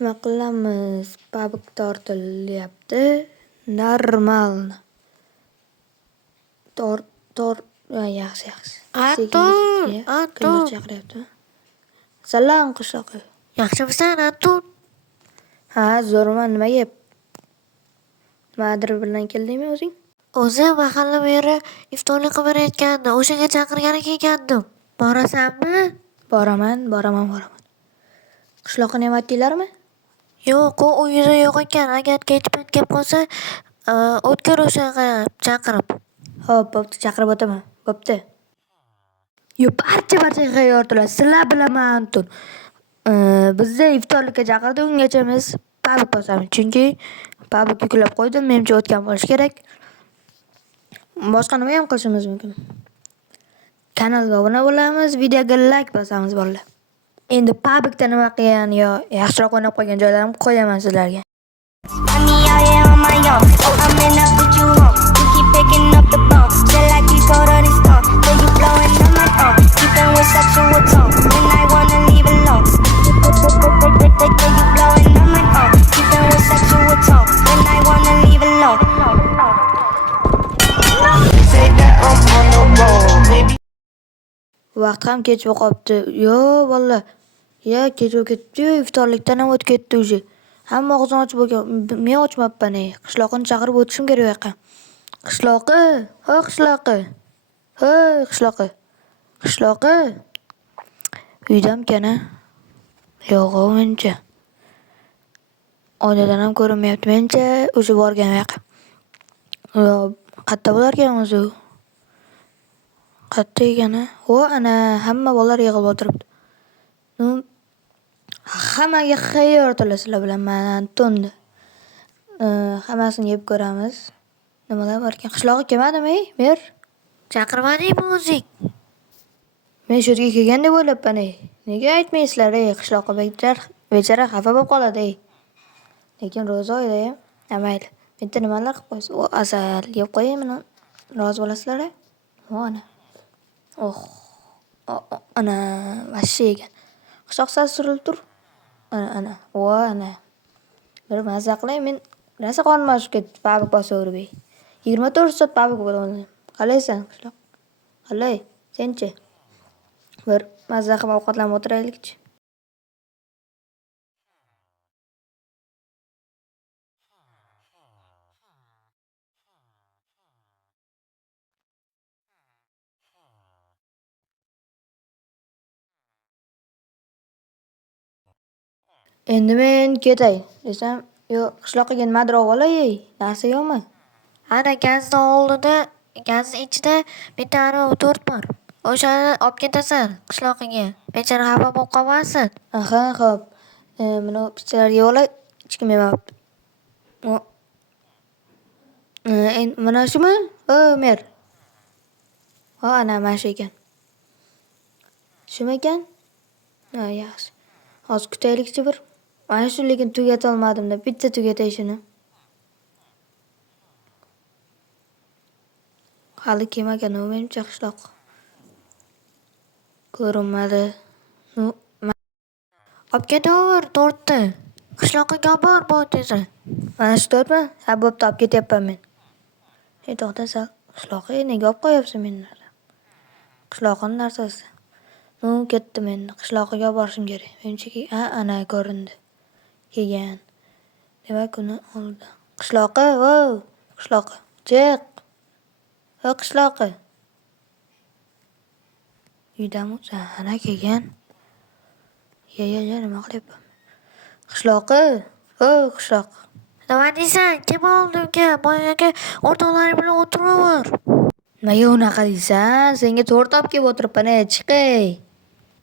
Nima qilamiz? Pabg tortilyapti. Normal. Yaxshi. Anton, Kimdir Anton. chaqiryaptimi? Salom qishloqi. Yaxshimisan, Anton? Ha, zo'rman. Nima yeb? Nimadir bilan keldingmi o'zing? O'zi mahalla meri iftorlik qilib berayotgandi. O'shanga chaqirgani kelgandim. Borasanmi? Boraman. Qishloqqa ne'matdinglarmi? Yo'q, u uyida yo'q ekan. Agar kech payt kelib qolsa, o'tkir o'shanga chaqirib. Xo'p, bo'pti, chaqirib o'taman. Bo'pti. Barchaga yoritiladi. Sizlar bilaman, Anton. Bizni iftorlikka chaqirdi, ungacha biz pabg bosamiz. Chunki pabg yuklab qo'ydim, menimcha o'tgan bo'lishi kerak. Boshqa nima ham qilishimiz mumkin? Kanalga obuna bo'lamiz, videoga like bosamiz, bolalar. Endi pabgda nima qilgan yo yaxshiroq o'ynab qo'ygan joylarimni qo'yaman sizlarga. Find me out here on my own. I'm in up with you home. You keep picking up the bone. Feel like you cold on this stone. Feel you blowing on my own. Keeping with sexual tone. When I wanna leave alone. Feel you blowing on my own. Keeping with sexual tone. When I wanna leave alone. Say that I'm on the road, maybe. Vaqt ham kech bo'lib qolibdi. Yo, bolalar. Ya, kech bo'lib ketdi-yu, iftorlikdan ham o'tib ketdi уже. Hamma og'zini ochib bo'lgan. Men ochmabman. Qishloqni chaqirib o'tishim kerak bu yoqqa. Qishloqi, qishloqi. Qishloqi. Qishloqi. Uydamkan-a? Yo'q, mencha. Oynadan ham ko'rinmayapti. Mencha o'sha borgan bu yoqqa. Yo, qayerda bo'larkan o'zi? Qayerda ekan-a? Ana hamma bolalar yig'ilib o'tiribdi. Hammaga xayr tilasizlar bilan men Antonni. Hammasini yeb ko'ramiz. Nimalar bor ekan? Qishloqqa kelmadimi, mer? Chaqirmadingmi o'zing? Men shu yerga kelgan deb o'ylabman. Nega aytmaysizlar, qishloqqa bechara xafa bo'lib qoladi. Lekin ro'za oyida ham mayli. Bitta nimalar qilib qo'ysa, u asal yeb qo'yay, men rozi bo'lasizlar. Ana. Ana vashi ekan. Qishloq sasi surilib tur. Ana. Ana. Bir mazza qilay, men narsa qonim ochib ketdi. Pabg bosaverib. 24 soat pabg bo'laman. Qalaysan qishloq? Qalay? Senchi? Bir mazza qilib ovqatlanib o'tiraylikchi. Endi men ketay desam, yo qishloqqa nimadir olib olay, narsa yo'qmi? Ana gazni oldida, gazni ichida bitta to'rt bor. O'shani olib ketasan qishloqiga. Bechara xafa bo'lib qolmasin. Aha, xo'p. Buni pichalarga olay, hech kim yemabdi. Endi mana shumi? Mer. Ana mana shu ekan. Shumi ekan? Yaxshi. Hozir kutaylikchi bir. Mana shu lekin tugata olmadim-da. Bitta tugatay shuni. Hali kelmagan u menimcha qishloq. Ko'rinmadi. Olib ketaver to'rtni. Qishloqqa bor teza. Mana shu to'rtmi? Ha, bo'pti, olib ketyapman men. To'xta sal. Qishloqqa nega olib qo'yapsan meni? Qishloqning narsasi. Ketdim endi. Qishloqqa borishim kerak. Menimcha ana ko'rindi. Kelgan. Demak, uni oldi. Qishloqqa, qishloqqa. Chiq. Qishloqqa. Uydami? Ana kelgan. Nima qilyapman? Qishloqqa. Qishloq. Nima deysan? Kim oldi uka? Boyaga o'rtoqlaring bilan o'tiraver. Nimaga unaqa deysan? Senga to'rt olib kelib o'tiribman, chiqay.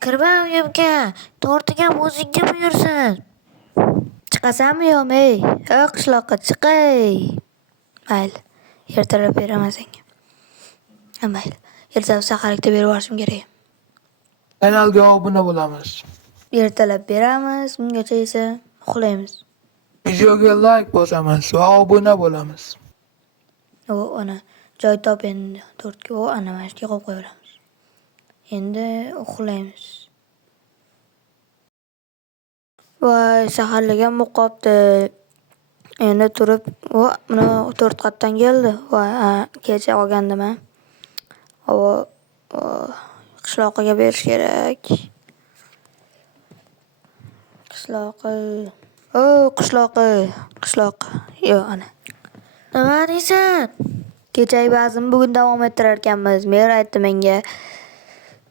Kirma uyimga. To'rtiga o'zingga buyursin. Chiqasanmi yo'qmi? Qishloqqa chiqay. Mayli. Ertalab beraman senga. Mayli. Ertalab saharlikda berib yuborishim kerak. Kanalga obuna bo'lamiz. Ertalab beramiz, ungacha esa uxlaymiz. Videoga like bosamiz va obuna bo'lamiz. Ana joy top endi 4 ga ana mana shu yerga qo'yib qo'yamiz. Endi uxlaymiz. Voy, saharligam qopti. Endi turib, mana 4 qatdan keldi. Voy, kecha olgandim a. Qishloqiga berish kerak. Qishloqi. Qishloq. Yo'q, ana. Nima deysan? Kechagi bazmni bugun davom ettirar ekanmiz. Mer aytdi menga.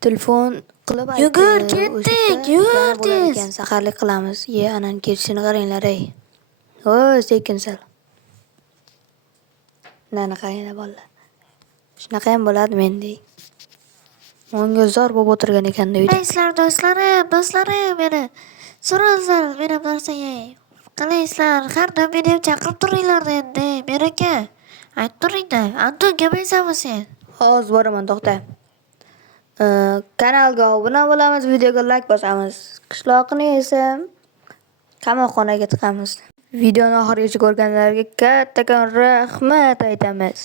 Telefon qilib aytdi. Yugur, ketdik, yugur tez. Ekan, saharlik qilamiz. Anan ketishini qaranglar ey. Voy, sekin sal. Nani qaranglar bolalar. Shunaqa ham bo'ladi mendek. Menga zor bo'lib o'tirgan ekan uyda. Qalaysizlar do'stlarim meni. So'ranglar meni narsaga. Qalaysizlar, har doim meni ham chaqirib turinglar endi. Men aka, aytib turingda. Anton kelmaysanmi sen? Hozir boraman, to'xta. Kanalga obuna bo'lamiz, videoga like bosamiz. Qishloqni esa qamoqxonaga tiqamiz. Videoni oxirigacha ko'rganlarga kattakon rahmat aytamiz.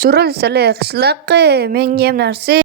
Surilsali qishloqqa menga ham narsa